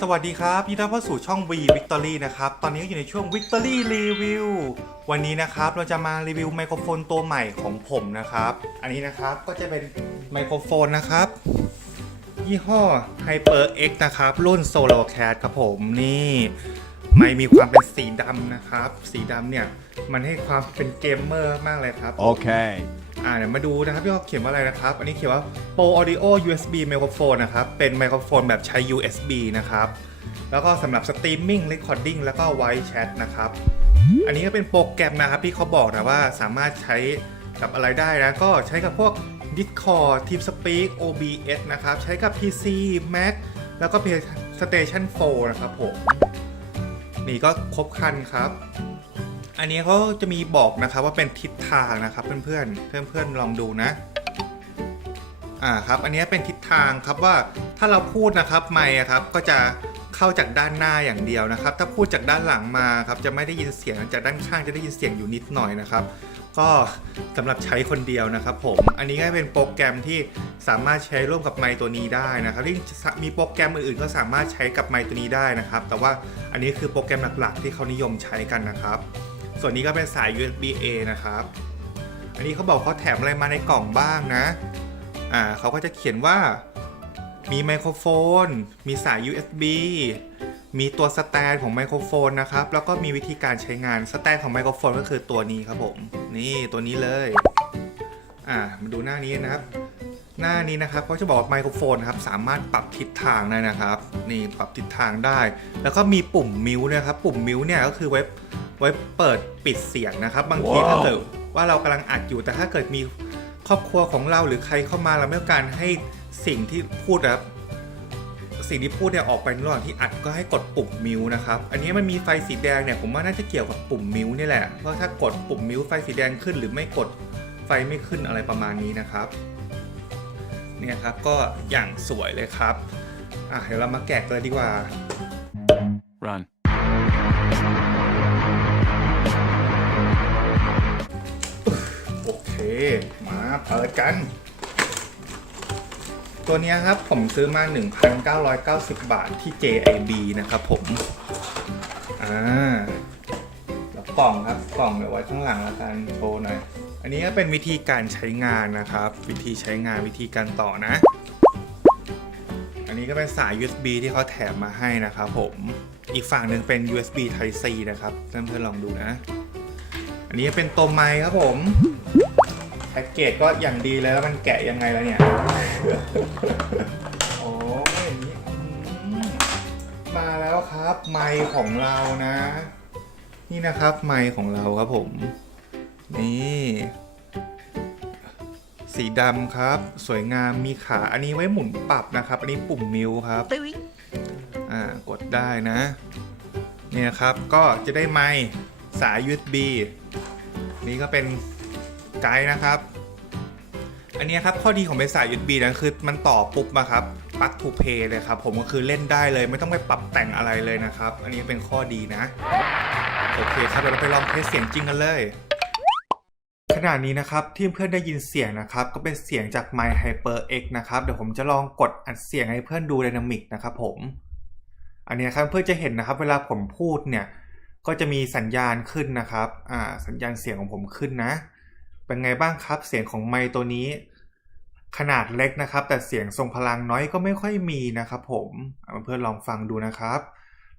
สวัสดีครับยินดีต้อนรับสู่ช่อง V Victory นะครับ ตอนนี้ก็อยู่ในช่วง Victory Review วันนี้นะครับเราจะมารีวิวไมโครโฟนตัวใหม่ของผมนะครับ อันนี้นะครับก็จะเป็นไมโครโฟนนะครับ ยี่ห้อ HyperX นะครับ รุ่น Solo Cat ครับผมนี่ไม่มีความเป็นสีดำนะครับ สีดำเนี่ย มันให้ความเป็นเกมเมอร์มากเลยครับ Okay. อ่ อ่าเดี๋ยวมาดูนะครับที่เขาเขียนว่าอะไรนะครับ อันนี้เขียนว่า Pro Audio USB Microphone นะครับ เป็นไมโครโฟนแบบใช้ USB นะครับ แล้วก็สำหรับสตรีมมิ่ง Recording แล้วก็ Voice Chat นะครับ อันนี้ก็เป็นโปรแกรมนะครับที่เขาบอกนะว่าสามารถใช้กับอะไรได้นะ ก็ใช้กับพวก Discord TeamSpeak OBS นะครับ ใช้กับ PC Mac แล้วก็ PlayStation 4 นะครับผม นี่ก็ครบครันครับ อันนี้เขาจะมีบอกนะครับว่าเป็นทิศทางนะครับ เพื่อนๆเพื่อนๆลองดูนะอ่าครับอันนี้เป็นทิศทางครับว่าถ้าเราพูดนะครับไมค์อะครับก็จะเข้าจากด้านหน้าอย่างเดียวนะครับ ถ้าพูดจากด้านหลังมาครับจะไม่ได้ยินเสียงจากด้านข้างจะได้ยินเสียงอยู่นิดหน่อยนะครับ ก็สำหรับใช้คนเดียวนะครับ ผมอันนี้ก็เป็นโปรแกรมที่สามารถใช้ร่วมกับไมค์ตัวนี้ได้นะครับที่มีโปรแกรมอื่นๆ ก็สามารถใช้กับไมค์ตัวนี้ได้นะครับ แต่ว่าอันนี้คือโปรแกรมหลักๆ ที่เขานิยมใช้กันนะครับ ส่วนนี้ก็เป็นสาย USB A นะครับ อันนี้เขาบอกเขาแถมอะไรมาในกล่องบ้างนะ อ่าเขาก็จะเขียนว่า มีไมโครโฟน มีสาย USB มีตัวสแตนของไมโครโฟนนะครับ แล้วก็มีวิธีการใช้งาน สแตนของไมโครโฟนก็คือตัวนี้ครับผม นี่ตัวนี้เลย อ่า มาดูหน้านี้นะครับ หน้านี้นะครับเขาจะบอกว่าไมโครโฟนครับ สามารถปรับทิศทางได้นะครับ นี่ปรับทิศทางได้ แล้วก็มีปุ่มมิวนะครับ ปุ่มมิวเนี่ยก็คือไว้ ไว้เปิดปิดเสียงนะครับ บางทีว้าวถ้าเกิดว่าเรากำลังอัดอยู่แต่ถ้าเกิดมีครอบครัวของเราหรือใครเข้ามาเราไม่ต้องการให้สิ่งที่พูดนะครับสิ่งที่พูดเนี่ยออกไประหว่างที่อัดก็ให้กดปุ่มมิวนะครับ อันนี้มันมีไฟสีแดงเนี่ยผมว่าน่าจะเกี่ยวกับปุ่มมิวนี่แหละ เพราะถ้ากดปุ่มมิวไฟสีแดงขึ้น หรือไม่กดไฟไม่ขึ้นอะไรประมาณนี้นะครับ เนี่ยครับก็อย่างสวยเลยครับ อะเดี๋ยวเรามาแกะกันเลยดีกว่า Run. มาเปิดกัน ตัวนี้ครับผมซื้อมา 1,990 บาทที่ JIB นะครับผม อ่า แล้วกล่องครับกล่องเดี๋ยวไว้ข้างหลังแล้วกันโชว์หน่อย อันนี้ก็เป็นวิธีการใช้งานนะครับ วิธีใช้งานวิธีการต่อนะ อันนี้ก็เป็นสาย USB ที่เขาแถมมาให้นะครับผมอีกฝั่งหนึ่งเป็น USB Type C นะครับเพื่อนๆลองดูนะ อันนี้เป็นตัวไม้ครับผม แพ็กเกจก็อย่างดีเลยแล้วมันแกะยังไงแล้วเนี่ย โอ้ยอย่างนี้อืมมาแล้วครับ ไม้ของเรานะ นี่นะครับ ไม้ของเราครับผม นี่ สีดำครับ สวยงามมีขาอันนี้ไว้หมุนปรับนะครับ อันนี้ปุ่มมิวครับ อ่ากดได้นะ เนี่ยนะครับก็จะได้ไมค์สาย USB นี่ก็เป็น ไกด์นะครับ อันนี้ครับข้อดีของเป็นสาย USB นะคือมันต่อปุ๊บมาครับปลั๊กทูเพย์เลยครับ ผมก็คือเล่นได้เลย ไม่ต้องไปปรับแต่งอะไรเลยนะครับ อันนี้เป็นข้อดีนะ โอเคครับเดี๋ยวเราไปลองเทสเสียงจริงกันเลยขณะนี้นะครับที่เพื่อนได้ยินเสียงนะครับ ก็เป็นเสียงจาก My Hyper X นะครับเดี๋ยวผมจะลองกดอัดเสียงให้เพื่อนดูไดนามิกนะครับผม อันนี้ครับเพื่อจะเห็นนะครับ เวลาผมพูดเนี่ย ก็จะมีสัญญาณขึ้นนะครับ อ่า สัญญาณเสียงของผมขึ้นนะ เป็นไงบ้างครับ เสียงของไมค์ตัวนี้ ขนาดเล็กนะครับ แต่เสียงทรงพลังน้อยก็ไม่ค่อยมีนะครับผมเพื่อนลองฟังดูนะครับ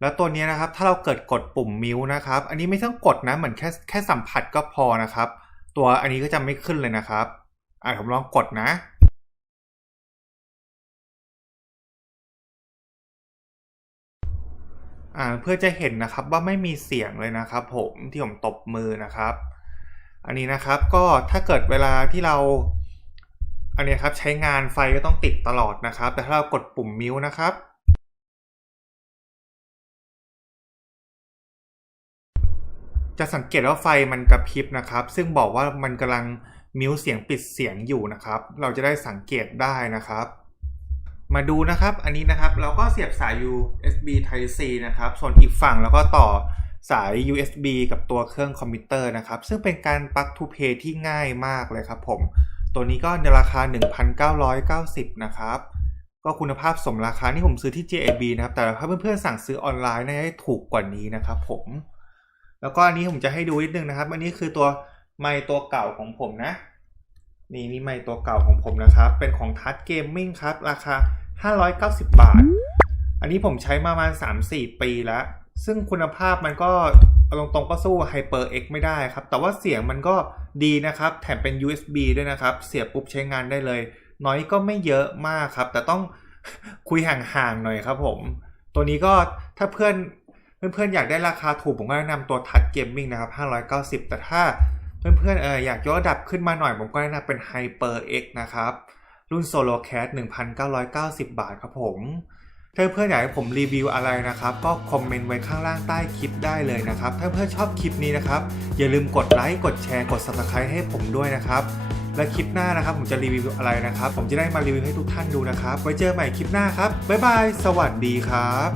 แล้วตัวนี้นะครับ ถ้าเราเกิดกดปุ่มมิวนะครับ อันนี้ไม่ต้องกดนะเหมือนแค่แค่สัมผัสก็พอนะครับ ตัวอันนี้ก็จะไม่ขึ้นเลยนะครับอ่าผมลองกดนะเพื่อจะเห็นนะครับว่าไม่มีเสียงเลยนะครับผมที่ผมตบมือนะครับ อันนี้นะครับก็ถ้าเกิดเวลาที่เราอันนี้ครับใช้งานไฟก็ต้องติดตลอดนะครับ แต่ถ้าเรากดปุ่มมิวนะครับ จะสังเกตว่าไฟมันกระพริบนะครับ ซึ่งบอกว่ามันกำลังมิวเสียงปิดเสียงอยู่นะครับ เราจะได้สังเกตได้นะครับ มาดูนะครับอันนี้นะครับเราก็เสียบสาย USB Type C นะครับ ส่วนอีกฝั่งแล้วก็ต่อ สาย USB กับตัวเครื่องคอมพิวเตอร์นะครับ ซึ่งเป็นการปลั๊ก to play ที่ง่ายมากเลยครับผม ตัวนี้ก็ในราคา 1,990 นะครับ ก็คุณภาพสมราคาที่ผมซื้อที่ JAB นะครับ แต่ถ้าเพื่อนๆสั่งซื้อออนไลน์น่าจะถูกกว่านี้นะครับผม แล้วก็อันนี้ผมจะให้ดูนิดนึงนะครับ อันนี้คือตัวไม์ตัวเก่าของผมนะ นี่นี่ไม์ตัวเก่าของผมนะครับ เป็นของทัชเกมมิ่งครับ ราคา 590 บาท อันนี้ผมใช้มาประมาณ 3-4 ปีแล้ว ซึ่งคุณภาพมันก็เอาตรงๆก็สู้ HyperX ไม่ได้ครับ แต่ว่าเสียงมันก็ดีนะครับ แถมเป็น USB ด้วยนะครับ เสียบปุ๊บใช้งานได้เลย น้อยก็ไม่เยอะมากครับ แต่ต้องคุยห่างๆหน่อยครับผม ตัวนี้ก็ถ้าเพื่อนเพื่อนๆอยากได้ราคาถูกผมก็แนะนำตัวทัชเกมมิ่งนะครับ 590 แต่ถ้าเพื่อนๆเอออยากยกระดับขึ้นมาหน่อยผมก็แนะนำเป็น HyperX นะครับ รุ่น Solo Cat 1,990 บาทครับผม เพื่อนอยากให้ผมรีวิวอะไรนะครับ ก็คอมเมนต์ไว้ข้างล่างใต้คลิปได้เลยนะครับ ถ้าเพื่อนชอบคลิปนี้นะครับ อย่าลืมกดไลค์กดแชร์กด Subscribe ให้ผมด้วยนะครับ และคลิปหน้านะครับ ผมจะรีวิวอะไรนะครับ ผมจะได้มารีวิวให้ทุกท่านดูนะครับ ไว้เจอใหม่คลิปหน้าครับบ๊ายบายสวัสดีครับ